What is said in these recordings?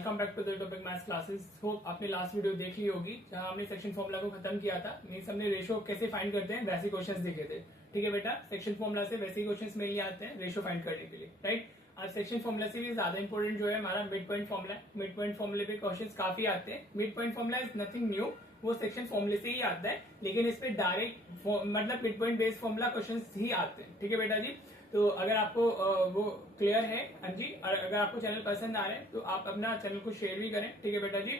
Welcome back to the topic maths classes. Hope आपने last video देख ली होगी जहां हमने सेक्शन फॉर्मूला को खत्म किया था। मींस हमने रेशो कैसे फाइंड करते हैं वैसे क्वेश्चंस देखे थे। ठीक है बेटा, सेक्शन फॉर्मूला से वैसे ही क्वेश्चंस मेरे लिए आते हैं रेशो फाइंड करने के लिए, राइट। आज सेक्शन फॉर्मूला से भी ज्यादा इंपॉर्टेंट जो है हमारा मिड पॉइंट फॉर्मूला है। मिड पॉइंट फॉर्मूले पे क्वेश्चंस काफी आते हैं। Mid point formula is nothing new, वो सेक्शन फॉर्मूले से ही आता है, लेकिन इस पे डायरेक्ट मतलब mid point based formula questions ही आते हैं। ठीक है बेटा जी, तो अगर आपको वो क्लियर है, हाँ जी, और अगर आपको चैनल पसंद आ रहे हैं तो आप अपना चैनल को शेयर भी करें। ठीक है बेटा जी,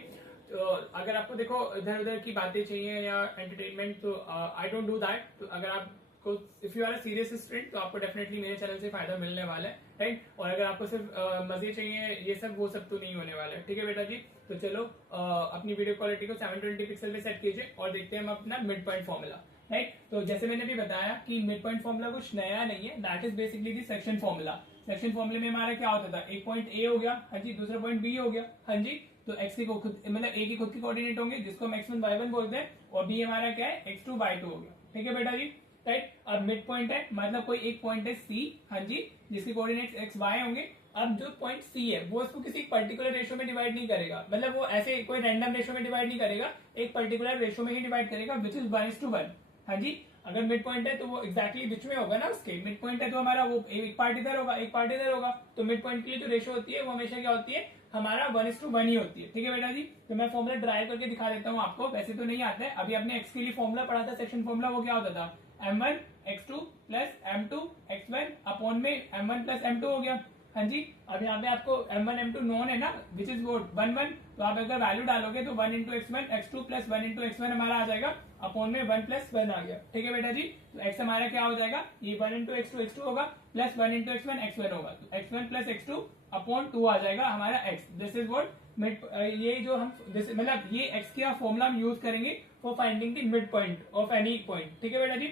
तो अगर आपको देखो इधर उधर की बातें चाहिए या एंटरटेनमेंट, तो आई डोंट डू दैट। तो अगर आपको if you are a serious student तो आपको डेफिनेटली मेरे चैनल से फायदा मिलने वाला है, राइट। और अगर आपको सिर्फ मजे चाहिए ये सब वो सब तो नहीं होने वाला है। ठीक है बेटा जी, तो चलो अपनी वीडियो क्वालिटी को 720 पिक्सल पे सेट कीजिए और देखते हैं हम अपना मिड पॉइंट फॉर्मूला, राइट। तो जैसे मैंने भी बताया कि मिड पॉइंट फॉर्मूला कुछ नया नहीं है, that is basically the section formula. Section फॉर्मूले में हमारा क्या होता था, एक पॉइंट ए हो गया, हाँ जी, दूसरा पॉइंट बी हो गया, हाँ जी। तो एक्स की खुद मतलब ए की खुद की कोऑर्डिनेट होंगे जिसको हम x1 y1 बोलते हैं, और बी हमारा क्या है x2 y2 हो गया। ठीक है बेटा जी, राइट। अब मिड पॉइंट है मतलब कोई एक पॉइंट है सी, हाँ जी, जिसके कोऑर्डिनेट एक्स वाई होंगे। अब जो पॉइंट सी है वो इसको किसी पर्टिकुलर रेशो में डिवाइड नहीं करेगा, मतलब वो ऐसे कोई रैंडम रेशो में डिवाइड नहीं करेगा, एक पर्टिकुलर रेशो में ही डिवाइड करेगा, विच इज 1:1। हाँ जी, अगर मिड पॉइंट है तो वो एक्जैक्टली बीच में होगा ना उसके। मिड पॉइंट है तो हमारा वो एक पार्ट इधर होगा एक पार्ट इधर होगा, तो मिड पॉइंट के लिए जो रेशो होती है वो हमेशा क्या होती है, हमारा 1:1 ही होती है। ठीक है बेटा जी, तो मैं फॉर्मुला ड्राइव करके दिखा देता हूँ आपको, वैसे तो नहीं आता है। अभी आपने एक्स के लिए फॉर्मुला पढ़ा था सेक्शन फॉर्मुला, वो क्या होता था, m1 x2 plus m2 x1 upon में m1 प्लस m2 हो गया। हाँ जी, अब यहाँ पे आपको m1 m2 नॉन है ना, विच इज वोट 1 1, तो आप अगर वैल्यू डालोगे तो 1 into x1 x2 plus 1 into x1 हमारा आ जाएगा, अपॉन में 1 प्लस 1 आ गया। ठीक है बेटा जी, तो x हमारा क्या हो जाएगा, ये 1 इंटू x2 x2 होगा, प्लस 1 इंटू x1 x1 होगा, तो x1 प्लस x2 अपॉन 2 आ जाएगा हमारा x। This is vote mid, ये जो हम मतलब ये x का फॉर्मूला हम यूज करेंगे for finding the mid point of any point. ठीक है बेटा जी,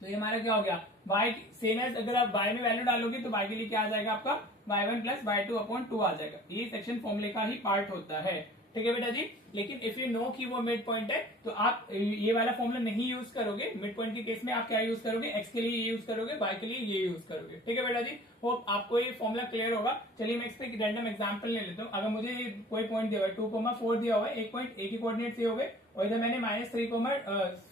तो ये हमारा क्या हो गया, y सेम एज, अगर आप y में वैल्यू डालोगे तो y के लिए क्या आ जाएगा आपका, y1 प्लस y2 अपॉन 2 आ जाएगा। ये सेक्शन फॉर्मूले का ही पार्ट होता है। ठीक है बेटा जी, लेकिन इफ यू नो कि वो मिड पॉइंट है तो आप ये वाला फॉर्मूला नहीं यूज करोगे। मिड पॉइंट के केस में आप क्या यूज करोगे, x के लिए ये यूज करोगे, y के लिए ये यूज करोगे। ठीक है बेटा जी, होप आपको ये फॉर्मूला क्लियर होगा। चलिए मैं इस पे रैंडम एग्जांपल ले लेता हूँ। अगर मुझे कोई पॉइंट दिया हुआ है 2,4 दिया हुआ है, एक पॉइंट ए की कोऑर्डिनेट हो गए, और इधर मैंने -3,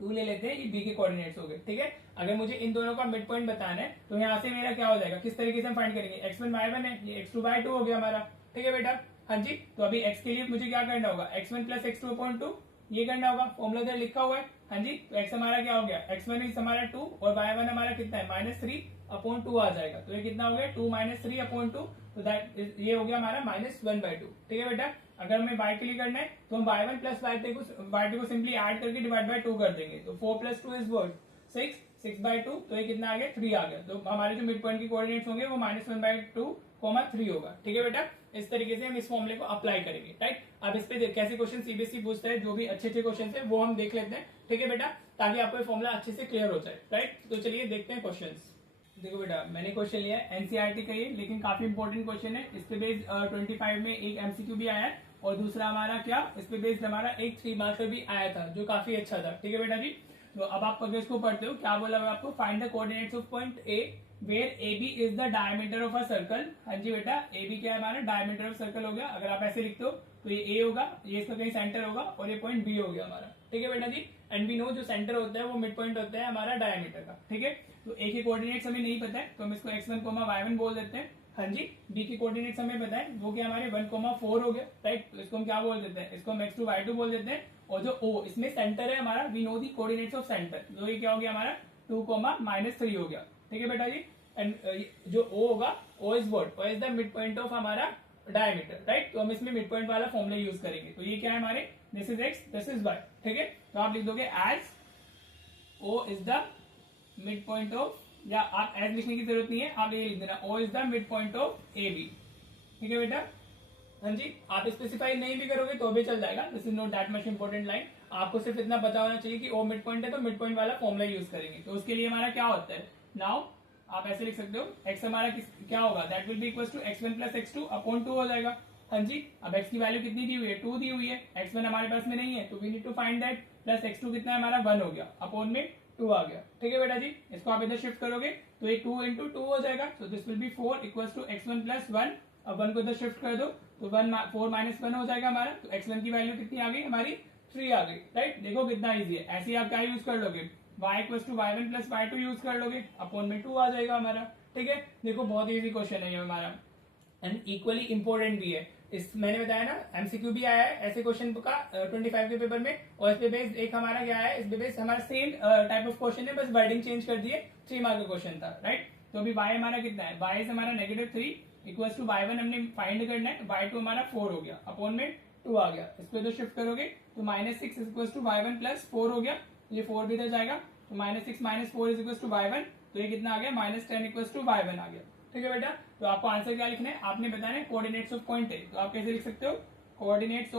2 ले लेते हैं, ये बी के कोऑर्डिनेट्स हो गए। ठीक है, अगर मुझे इन दोनों का मिड पॉइंट बताना है तो यहाँ से मेरा क्या हो जाएगा, किस तरीके से हम फाइंड करेंगे, x1 y1 है, ये x2 y2 हो गया हमारा। ठीक है बेटा, हाँ जी, तो अभी x के लिए मुझे क्या करना होगा, x1 प्लस x2 अपॉन 2 ये करना होगा, फॉर्मूला इधर लिखा हुआ है। हाँ जी, तो x हमारा क्या हो गया, x1 इज हमारा 2 और y1 हमारा कितना है, -3 अपॉन 2 आ जाएगा। तो ये कितना हो गया, 2 - 3 अपॉन 2, तो दैट ये हो गया हमारा -1/2। ठीक है बेटा, अगर हमें y के लिए करना है तो हम y1 प्लस y2 को सिंपली ऐड करके डिवाइड बाय 2 कर देंगे, तो 4 + 2 इज व्हाट 6, 6/2, तो ये कितना आ गया, 3 आ गया। तो हमारे जो मिड पॉइंट के कोऑर्डिनेट्स होंगे वो -1/2, 3 होगा। ठीक है बेटा, इस तरीके से हम इस फॉर्मूले को अप्लाई करेंगे, राइट। अब इस पे कैसे क्वेश्चन सीबीएसई पूछता है, जो भी अच्छे अच्छे क्वेश्चन है वो हम देख लेते हैं। ठीक है बेटा, ताकि आपको फॉर्मूला अच्छे से क्लियर हो जाए, राइट। तो चलिए देखते हैं क्वेश्चन। देखो बेटा, मैंने क्वेश्चन लिया है एनसीईआरटी का ये, लेकिन काफी इंपॉर्टेंट क्वेश्चन है। इस पे बेस्ड 25 में एक एमसीक्यू भी आया है, और दूसरा हमारा क्या, इस पे बेस्ड हमारा एक 3 मार्कर भी आया था जो काफी अच्छा था। ठीक है बेटा जी, तो अब आप अगर इसको पढ़ते हो, क्या बोला हुआ आपको, find the coordinates of point A where A B is the diameter of a circle. हाँ जी बेटा, ए बी क्या है हमारा, डायमीटर ऑफ सर्कल हो गया। अगर आप ऐसे लिखते हो तो ये ए होगा, ये इसका कहीं सेंटर होगा, और ये पॉइंट बी हो गया हमारा। ठीक है बेटा जी, एंड वी नो जो सेंटर होता है वो मिड पॉइंट होता है हमारा डायमीटर का। ठीक है, तो ए के कोऑर्डिनेट्स हमें नहीं पता है तो हम इसको x1, y1 बोल देते हैं। हाँ जी, बी की कोऑर्डिनेट्स हमें पता है, वो क्या हमारे 1,4 हो गए, राइट। तो इसको हम क्या बोल देते हैं, इसको हम x2 y2 बोल देते हैं। और जो o इसमें सेंटर है हमारा, we know the coordinates of centre, तो ये क्या हो गया हमारा 2, -3 हो गया। ठीक है बेटा जी, एंड जो o होगा, o is what, o is the mid point of हमारा डायमीटर, राइट। तो हम इसमें मिड पॉइंट वाला फॉर्मूला यूज करेंगे। तो ये क्या है हमारे, this is x, this is y। ठीक है, तो आप लिख दोगे as o is the mid point of, या आप एज लिखने की जरूरत नहीं है, आप ये लिख देना, o is the mid point of A B. ठीक है बेटा, हाँ जी, आप स्पेसिफाई नहीं भी करोगे तो भी चल जाएगा, this is not that much important line. आपको सिर्फ इतना पता होना चाहिए कि ओ मिड पॉइंट है तो मिड पॉइंट वाला फॉर्मूला यूज करेंगे। तो उसके लिए हमारा क्या होता है, नाउ आप ऐसे लिख सकते हो, x हमारा क्या होगा, that will be equal to x1 plus x2 upon 2 हो जाएगा। हाँ जी, अब x की वैल्यू कितनी दी हुई है, 2 दी हुई है, x1 हमारे पास में नहीं है तो we need to find that, plus x2 कितना है हमारा 1 हो गया, अपॉन में 2 आ गया। ठीक है बेटा जी, इसको आप इधर शिफ्ट करोगे तो ये 2 × 2 हो जाएगा, तो this will be 4 equal to x1 plus 1 अब 1 को इधर शिफ्ट कर दो तो 4 माइनस 1 हो जाएगा हमारा। तो x1 की वैल्यू कितनी आ गई हमारी 3 आ गई, राइट। देखो कितना इजी है। ऐसे ही आप क्या यूज कर लोगे, y equal to y1 plus y2 use कर लोगे, अपॉन में 2 आ जाएगा हमारा, ठीक है। देखो बहुत इजी क्वेश्चन है ये हमारा, एंड इक्वली इंपॉर्टेंट भी है। इस मैंने बताया ना एमसीक्यू भी आया है ऐसे क्वेश्चन का 25 के पेपर में, और इस पे बेस्ड एक हमारा क्या है, इस पे बेस्ड हमारा सेम टाइप ऑफ क्वेश्चन है, बस वर्डिंग चेंज कर दिए। 3 मार्क का क्वेश्चन था, राइट। तो अभी y हमारा कितना है, y इज हमारा -3 इक्वल टू y1 हमने फाइंड करना है, y2 हमारा 4 हो गया, अपॉन में 2 आ गया। इस पे तो शिफ्ट करोगे तो -6 इक्वल टू y1 प्लस 4 हो गया, ये 4 भी इधर जाएगा, तो -6 - 4 इज इक्वल टू y1, तो ये कितना आ गया -10 इक्वल टू y1 आ गया, ठीक है बेटा। तो आपको आंसर क्या लिखना है, आपने बताना है कोऑर्डिनेट्स ऑफ पॉइंट ए। तो आप कैसे लिख सकते हो, कोऑर्डिनेट्स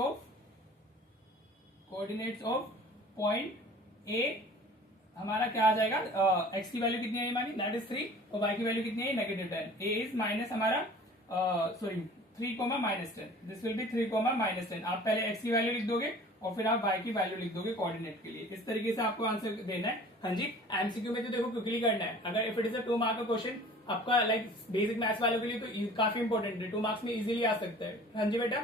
ऑफ पॉइंट ए हमारा क्या आ जाएगा, x की वैल्यू कितनी है हमारी, दैट इज 3, और y की वैल्यू कितनी है -10। a इज माइनस हमारा 3, -10, दिस विल बी 3, -10। आप पहले x की वैल्यू लिख दोगे और फिर आप y की वैल्यू लिख दोगे कोऑर्डिनेट के लिए। इस तरीके से आपको आंसर देना है। हाँ जी, एमसीक्यू में तो देखो क्विकली करना है। अगर if it is a 2 mark का क्वेश्चन आपका लाइक बेसिक मैथ्स वालों के लिए तो काफी इंपॉर्टेंट है, 2 मार्क्स में इजीली आ सकता है। हाँ जी बेटा,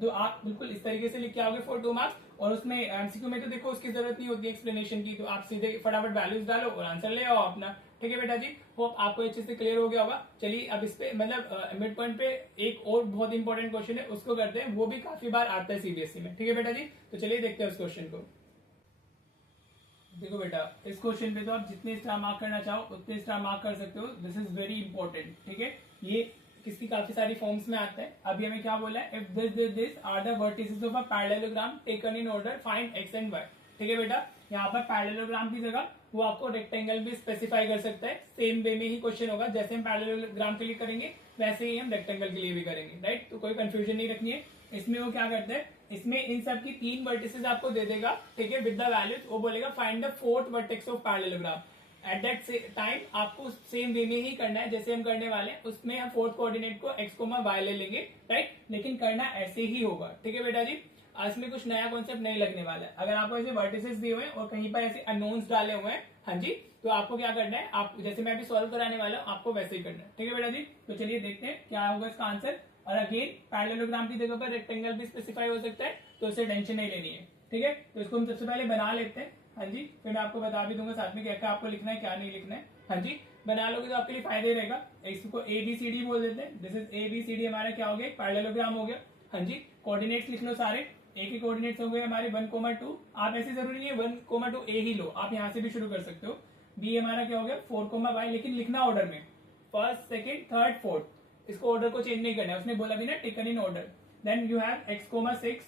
तो आप बिल्कुल इस तरीके से लिख के आओगे फॉर 2 मार्क्स, और उसमें एमसीक्यू में तो देखो उसकी जरूरत नहीं होती एक्सप्लेनेशन की, तो आप सीधे फटाफट वैल्यूज डालो और आंसर ले आओ अपना, ठीक है बेटा जी। होप आपको अच्छे से क्लियर हो गया होगा। चलिए अब इस पे मतलब मिड पॉइंट पे एक और बहुत इंपॉर्टेंट क्वेश्चन है, उसको करते हैं, वो भी काफी बार आता है सीबीएसई में, ठीक है बेटा जी। तो चलिए देखते हैं उस क्वेश्चन को। देखो बेटा, इस क्वेश्चन पे तो आप जितने स्टार मार्क करना चाहो उतने स्टार मार्क कर सकते हो, दिस इज वेरी इंपॉर्टेंट, ठीक है। ये किसकी काफी सारी फॉर्म्स में आता है। अभी हमें क्या बोला है, if this are the vertices of a parallelogram taken in order find x and y, ठीक है बेटा। यहाँ पर पैरेललोग्राम की जगह वो आपको रेक्टेंगल भी स्पेसिफाई कर सकता है। सेम वे में ही क्वेश्चन होगा, जैसे हम पैरेललोग्राम के लिए करेंगे वैसे ही हम रेक्टेंगल के लिए भी करेंगे, राइट। तो कोई कंफ्यूजन नहीं रखनी है। इसमें वो क्या करते हैं, इसमें इन सब की 3 वर्टिसेस आपको दे देगा, ठीक है, विद द वैल्यूज। वो बोलेगा find the 4th vertex of parallelogram. At that time आपको सेम वे में ही करना है जैसे हम करने वाले हैं। उसमें हम 4th कोऑर्डिनेट को x, y ले लेंगे, राइट। लेकिन करना ऐसे ही होगा, ठीक है बेटा जी। इसमें कुछ नया कॉन्सेप्ट नहीं लगने वाला है। अगर आपको ऐसे वर्टिसेस दिए हुए हैं और कहीं पर ऐसे अननोन्स डाले हुए हैं, हाँ जी, तो आपको क्या करना है, आप जैसे मैं अभी सॉल्व कराने वाला हूँ आपको वैसे ही करना है, ठीक है बेटा जी। तो चलिए देखते हैं क्या होगा इसका आंसर। और अगेन पैरेललोग्राम की जगह पर रेक्टेंगल भी स्पेसिफाई हो सकता है, तो उसे टेंशन नहीं लेनी है, ठीक है। तो इसको हम सबसे पहले बना लेते हैं, हाँ जी, फिर मैं आपको बता भी दूंगा साथ में क्या क्या आपको लिखना है क्या नहीं लिखना है। हाँ जी, बना लोगे तो आपके लिए फायदे रहेगा। इसको ABCD बोल देते हैं, दिस इज ABCD हमारा क्या हो गया, पैरेललोग्राम हो गया। हाँ जी, कोऑर्डिनेट्स लिख लो सारे, एक ही कोऑर्डिनेट्स हो गए हमारे 1, 2। आप ऐसे जरूरी नहीं है 1, 2 A ही लो, आप यहाँ से भी शुरू कर सकते हो। B हमारा क्या हो गया 4, y, लेकिन लिखना ऑर्डर में, फर्स्ट, सेकंड, थर्ड, फोर्थ। इसको ऑर्डर को चेंज नहीं करना है, उसने बोला भी ना taken in order. Then you have x, 6,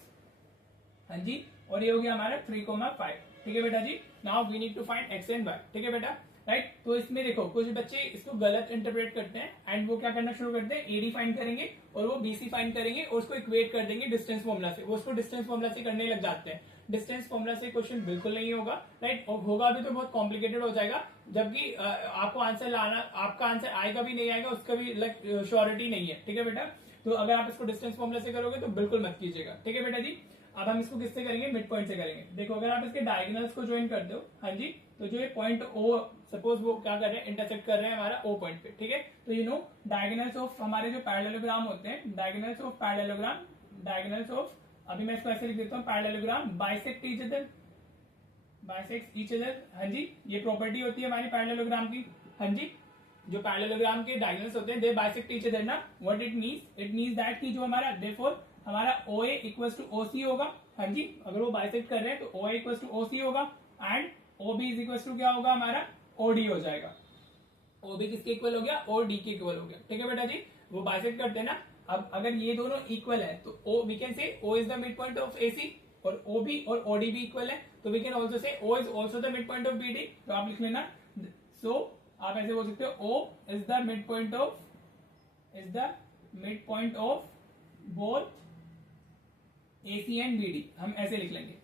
हाँ जी, और ये हो गया हमारा 3, 5, ठीक है बेटा जी। Now we need to find x and y, ठीक है बेटा, राइट। तो इसमें देखो कुछ बच्चे इसको गलत इंटरप्रेट करते हैं, एंड वो क्या करना शुरू करते हैं, AD फाइंड करेंगे और वो BC फाइंड करेंगे और उसको इक्वेट कर देंगे डिस्टेंस फॉर्मुला से। वो उसको डिस्टेंस फॉर्मुला से करने लग जाते हैं। डिस्टेंस फॉर्मुला से क्वेश्चन बिल्कुल नहीं होगा, राइट। और होगा भी तो बहुत कॉम्प्लिकेटेड हो जाएगा, जबकि आपको आंसर लाना, आपका आंसर आएगा भी नहीं आएगा उसका भी लाइक श्योरिटी नहीं है, ठीक है बेटा। तो अगर आप इसको डिस्टेंस फॉर्मुला से करोगे तो बिल्कुल मत कीजिएगा, ठीक है बेटा जी। अब हम इसको किससे करेंगे, मिड पॉइंट से करेंगे। देखो अगर आप इसके डायगोनल्स को ज्वाइन करते हो, हाँ जी, तो जो ये पॉइंट O, सपोज वो क्या कर रहे हैं, इंटरसेक्ट कर रहे हैं हमारा O पॉइंट पे, ठीक है। तो यू नो डायगोनल्स ऑफ हमारे जो पैरेललोग्राम होते हैं, diagonals of parallelogram, diagonals of, अभी मैं इसको ऐसे लिख देता हूँ, parallelogram bisect each other, bisect each other. हाँ जी, ये प्रॉपर्टी होती है हमारी पैरेललोग्राम की। हाँ जी, जो पैरेललोग्राम के डायगोनल्स होते हैं दे बाइसेक्ट ईच अदर ना, व्हाट इट मींस दैट कि जो हमारा देयरफॉर हमारा OA इक्वल्स टू OC होगा। हाँ जी, अगर वो बाइसेक्ट कर रहे हैं तो OA इक्वल्स टू OC होगा, and OB is equals to क्या होगा हमारा OD हो जाएगा। OB किसके इक्वल हो गया, OD के इक्वल हो गया, ठीक है बेटा जी। वो बाइसेक्ट करते हैं ना। अब अगर ये दोनों इक्वल है तो we can say O is the mid point of AC, और OB और OD भी इक्वल है, तो we can also say O is also the mid point of BD। तो आप लिख लेना, सो आप ऐसे बोल सकते हो O is the mid point of both AC and BD, हम ऐसे लिख लेंगे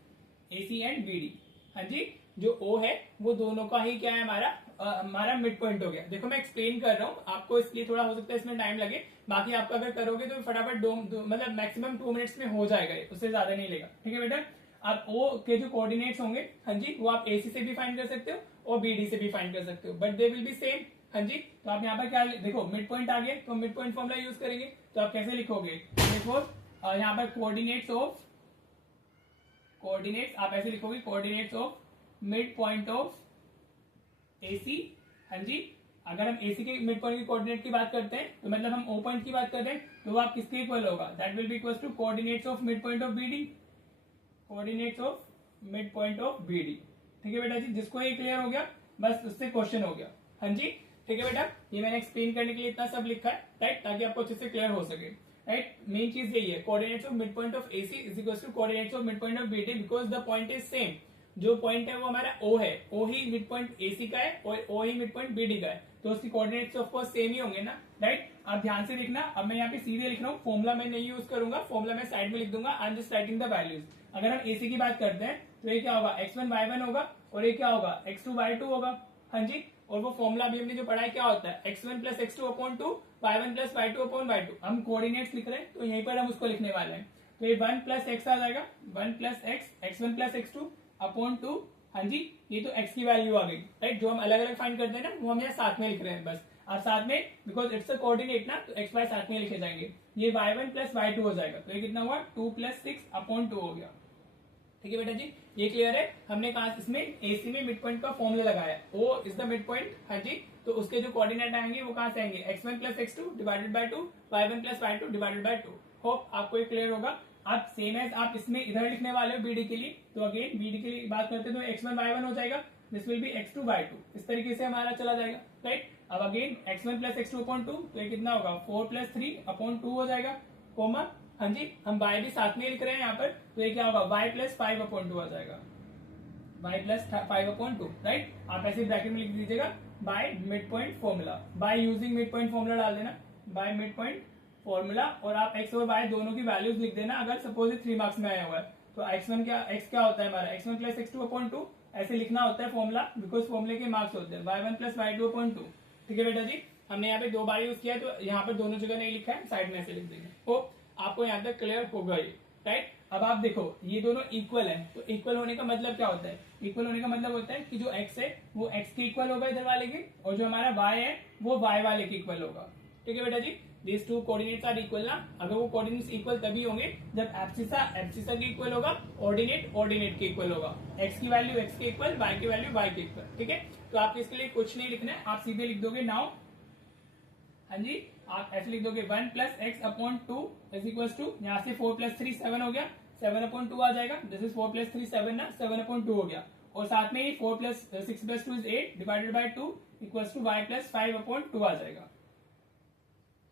AC एंड BD। हाँ जी, जो O है वो दोनों का ही क्या है, हमारा मिड पॉइंट हो गया। देखो मैं एक्सप्लेन कर रहा हूँ आपको, इसलिए थोड़ा हो सकता है इसमें टाइम लगे, बाकी आपका अगर करोगे तो फटाफट मतलब मैक्सिमम 2 मिनट्स में हो जाएगा, उससे ज्यादा नहीं लेगा, ठीक है बेटा। आप O के जो कोऑर्डिनेट्स होंगे, हाँ जी, वो आप AC से भी फाइंड कर सकते हो और BD से भी फाइंड कर सकते हो, but they will be same. हाँ जी, तो आप यहाँ पर क्या देखो, मिड पॉइंट आ गया तो मिड पॉइंट फॉर्मुला यूज करेंगे। तो आप कैसे लिखोगे, यहाँ पर कोऑर्डिनेट्स आप ऐसे लिखोगे, coordinates of mid point of AC। हाँ जी, अगर हम AC के मिड पॉइंट की कोऑर्डिनेट की बात करते हैं तो मतलब हम O पॉइंट की बात करते हैं, तो वो आप किसके इक्वल होगा, that will be equal to coordinates of mid point of BD, coordinates of mid point of BD। ठीक है बेटा जी, जिसको ये क्लियर हो गया बस उससे क्वेश्चन हो गया। हाँ जी, ठीक है बेटा, ये मैंने एक्सप्लेन करने के लिए इतना सब लिखा है, राइट, ताकि आपको अच्छे से क्लियर हो सके, राइट। मेन चीज यही है, coordinates of mid point of AC is equal to coordinates of mid point of BD because the point is same. जो पॉइंट है वो हमारा O है, O ही मिड पॉइंट AC का है और O ही मिड पॉइंट BD का है, तो उसकी कोऑर्डिनेट्स ऑफ कोर्स सेम ही होंगे ना, राइट। आप ध्यान से देखना, अब मैं यहाँ पे सीधे लिख रहा हूँ, फॉर्मुला मैं नहीं यूज करूंगा, फॉर्मुला मैं साइड में लिख दूंगा, I am just writing the values. अगर हम AC की बात करते हैं तो ये क्या होगा, x1 y1 होगा और ये क्या होगा, x2 y2 होगा। हाँ जी, और वो फॉर्मुला अभी हमने जो पढ़ा है क्या होता है, x1 plus x2 upon 2, y1 plus y2 upon y2। हम कोऑर्डिनेट्स लिख रहे हैं तो यहीं पर हम उसको लिखने वाले हैं, तो ये 1 प्लस x आ जाएगा, 1 plus x, x1 plus x2 upon 2। हाँ जी, ये तो x की वैल्यू आ गई, राइट। जो हम अलग अलग फाइंड करते हैं ना वो हम यहाँ साथ में लिख रहे हैं बस, आप साथ में, बिकॉज इट्स अ कोऑर्डिनेट ना, तो x y साथ में लिखे जाएंगे। ये y1 प्लस y2 हो जाएगा, तो ये कितना हुआ, 2 प्लस 6 अपॉन 2 हो गया। ठीक है बेटा जी, ये क्लियर है। हमने कहा इसमें AC में मिड पॉइंट का फॉर्मूला लगाया है, O is the mid point. हाँ जी, तो उसके जो कोऑर्डिनेट आएंगे वो कहां से आएंगे, x1 plus x2 divided by 2, y1 plus y2 divided by 2। Hope आपको ये क्लियर होगा। आप सेम एज आप इसमें इधर लिखने वाले हो BD के लिए, तो अगेन BD के लिए बात करते हैं तो x1 y1 हो जाएगा, this will B x2 y2, इस तरीके से हमारा चला जाएगा, राइट। अब again x1 plus x2 upon 2, तो ये कितना होगा, 4 प्लस 3 अपॉन 2 हो जाएगा, कोमा। हाँ जी, हम y भी साथ में लिख रहे हैं यहाँ पर, तो ये क्या होगा, y प्लस 5 अपॉन 2 आ जाएगा, y प्लस 5 अपॉन 2, राइट। आप ऐसे ब्रैकेट में लिख दीजिएगा by mid point formula, by using mid point formula डाल देना, बाय मिड पॉइंट फॉर्मूला, और आप x और y दोनों की वैल्यूज लिख देना। अगर सपोज 3 मार्क्स में आया हुआ है तो x क्या होता है हमारा, x1 प्लस x2 अपॉन 2, ऐसे लिखना होता है फॉर्मूला, बिकॉज फॉर्मूले के मार्क्स होते हैं y1 प्लस y2 अपॉन 2। ठीक है बेटा जी, हमने यहाँ पे 2 बार यूज किया, तो यहाँ पर दोनों जगह नहीं लिखा है, साइड में ऐसे लिख देंगे। तो आपको यहाँ तक क्लियर होगा ये, राइट। अब आप देखो ये दोनों इक्वल है, तो इक्वल होने का मतलब क्या होता है, इक्वल होने का मतलब होता है कि जो x है वो x के इक्वल होगा इधर वाले के, और जो हमारा y है वो y वाले के इक्वल होगा। ठीक है बेटा जी, these two coordinates are equal ना। अगर वो कोऑर्डिनेट्स इक्वल तभी होंगे जब एब्सिसा के इक्वल होगा, ऑर्डिनेट के इक्वल होगा, x की वैल्यू x के इक्वल, y की वैल्यू y के इक्वल। ठीक है, तो आपको इसके लिए कुछ नहीं लिखना है, आप सीधे लिख दोगे नाउ। हाँ जी, आप ऐसे लिख दोगे 1 plus x upon 2 is equal to, यहाँ से 4 प्लस 3 7 हो गया, 7 अपॉन 2 आ जाएगा, दिस इज 4 प्लस 3 7 ना, 7 अपॉन 2 हो गया, और साथ में ही 4 plus 6 plus 2 is 8 divided by 2 equal to y plus 5 upon 2 आ जाएगा।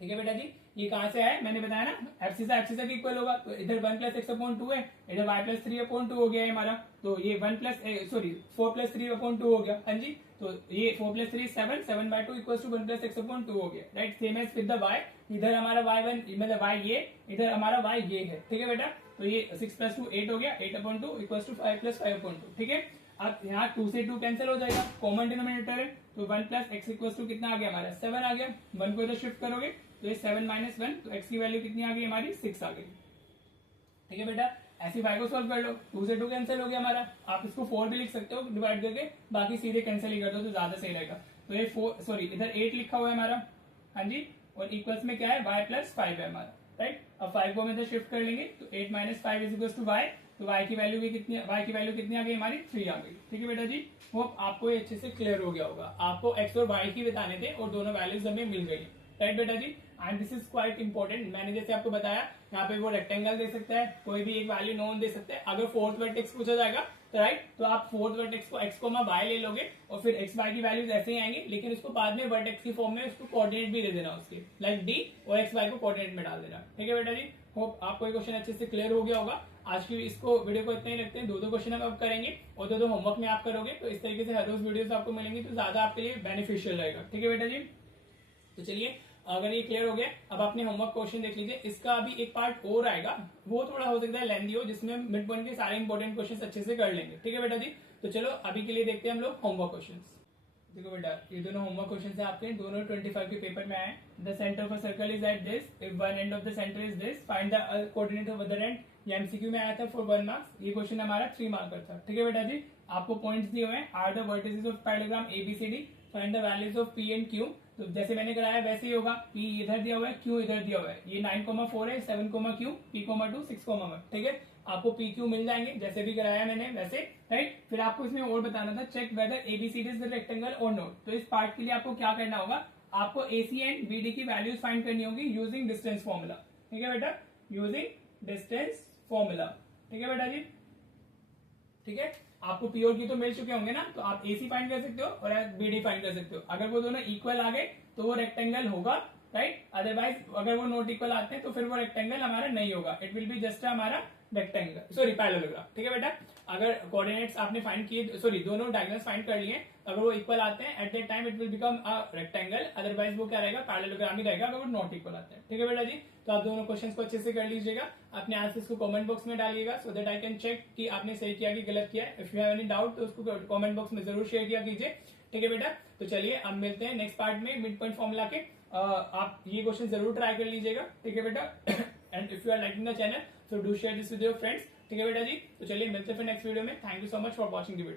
ठीक है बेटा जी, ये कहां से आया मैंने बताया ना, एब्सिसा के इक्वल होगा, तो इधर 1 प्लस एक्स अपॉन 2 है, इधर y प्लस 3 अपॉन 2 हो गया है हमारा, तो ये 4 प्लस 3 अपॉन 2 हो गया। हाँ जी, तो ये 4 plus 3 7 by 2 equal to 1 plus x upon 2 हो गया, right. Same as with the y, इधर हमारा y1 मतलब y ये, इधर हमारा y ये है। ठीक है बेटा, तो ये 6 प्लस 2 8 हो गया, 8 upon 2 equal to 5 plus 5 upon 2। ठीक है, अब यहाँ 2 से 2 कैंसिल हो जाएगा, कॉमन डिनोमिनेटर है, तो 1 प्लस एक्स इक्वल टू कितना आ गया हमारा 7 आ गया, 1 को इधर शिफ्ट करोगे तो ये 7 माइनस 1, तो x की वैल्यू कितनी आ गई हमारी 6 आ गई। ठीक है बेटा, ऐसे y को सॉल्व कर लो, 2 से 2 कैंसिल हो गया हमारा, आप इसको 4 भी लिख सकते हो डिवाइड करके, बाकी सीधे कैंसिल ही कर दो तो ज्यादा सही रहेगा। तो ये इधर 8 लिखा हुआ है हमारा, हाँ जी, और इक्वल्स में क्या है y प्लस 5 है हमारा, राइट। अब 5 को हम इधर शिफ्ट कर लेंगे तो 8 minus 5 is equal to y, तो y की वैल्यू कितनी आ गई हमारी 3 आ गई। ठीक है बेटा जी, वो आपको ये अच्छे से क्लियर हो गया होगा, आपको x और y की बताने थे और दोनों वैल्यूज हमें मिल गई, राइट बेटा जी। And this is quite important, मैंने जैसे आपको बताया यहाँ पे वो रेक्टेंगल दे सकता है, कोई भी एक वैल्यू नोन दे सकता है। अगर फोर्थ वर्टेक्स पूछा जाएगा तो राइट, तो आप फोर्थ वर्टेक्स को x को y ले लोगे और फिर x y की वैल्यूज ऐसे ही आएंगे, लेकिन उसको बाद में वर्टेक्स की फॉर्म में उसको कोऑर्डिनेट भी दे देना उसके, लाइक d, और x y को कोऑर्डिनेट में डाल देना। ठीक है बेटा जी, होप आपको ये क्वेश्चन अच्छे से क्लियर हो गया होगा। आज की इसको वीडियो को इतना ही रखते हैं, 2 क्वेश्चन हम अब करेंगे और 2 होमवर्क में आप करोगे, तो इस तरीके से हर रोज वीडियोस आपको मिलेंगी तो ज्यादा आपके लिए बेनिफिशियल रहेगा। ठीक है बेटा जी, तो चलिए अगर ये क्लियर हो गया, अब अपने होमवर्क क्वेश्चन देख लीजिए। इसका अभी एक पार्ट और आएगा, वो थोड़ा हो सकता है लेंथी हो, जिसमें मिड पॉइंट के सारे इंपॉर्टेंट क्वेश्चन अच्छे से कर लेंगे। ठीक है बेटा जी, तो चलो अभी के लिए देखते हैं हम लोग होमवर्क क्वेश्चन। देखो बेटा, ये दोनों होमवर्क क्वेश्चन है आपके, दोनों 25 के पेपर में आए। The centre of a circle is at this, if one end of the centre is this, find the coordinate of other and. ये एमसीक्यू में आया था फॉर 1 मार्क्स, ये क्वेश्चन हमारा 3 मार्क का था। ठीक है बेटा जी, आपको पॉइंट्स दिए हुए हैं, are the vertices of parallelogram ABCD, find the values of P and Q, तो जैसे मैंने कराया वैसे ही होगा, P इधर दिया हुआ है, Q इधर दिया हुआ है, ये 9,4 है, 7,Q, P,2, 6,1, ठीक है। आपको PQ मिल जाएंगे जैसे भी कराया मैंने वैसे, राइट। फिर आपको इसमें और बताना था, check whether ABCD is the rectangle और नॉट। तो इस पार्ट के लिए आपको क्या करना होगा, आपको AC एंड BD की वैल्यूज फाइंड करनी होगी यूजिंग डिस्टेंस फॉर्मूला, ठीक है बेटा, यूजिंग डिस्टेंस फॉर्मूला, ठीक है बेटा जी, ठीक है। आपको P और Q तो मिल चुके होंगे ना, तो आप AC फाइंड कर सकते हो और BD फाइंड कर सकते हो। अगर वो दोनों इक्वल आ गए तो वो रेक्टेंगल होगा, राइट। अदरवाइज अगर वो नॉट इक्वल आते हैं तो फिर वो रेक्टेंगल हमारा नहीं होगा, इट विल बी जस्ट हमारा रेक्टेंगल, सॉरी पैरेललोग्राम, ठीक है बेटा। अगर कोऑर्डिनेट्स आपने फाइंड किए, सॉरी दोनों डायगोनल्स फाइंड कर लिए, अगर वो इक्वल आते हैं at that time it will become a rectangle, otherwise वो क्या रहेगा, पैरेललोग्राम ही रहेगा अगर वो नॉट इक्वल आते हैं, ठीक है बेटा जी। तो आप दोनों क्वेश्चंस को अच्छे से कर लीजिएगा, अपने आंसर्स को कमेंट बॉक्स में डालिएगा so that I can check कि आपने सही किया कि गलत किया। If you have any doubt तो उसको कमेंट बॉक्स में जरूर शेयर किया कीजिए, ठीक है बेटा। तो चलिए अब मिलते हैं नेक्स्ट पार्ट में मिड पॉइंट फॉर्मूला के। आप ये क्वेश्चन जरूर ट्राई कर लीजिएगा, ठीक है बेटा। And if you are liking the channel so do share this with your friends, ठीक है बेटा जी। तो चलिए मिलते हैं फिर नेक्स्ट वीडियो में। Thank you so much for watching the video.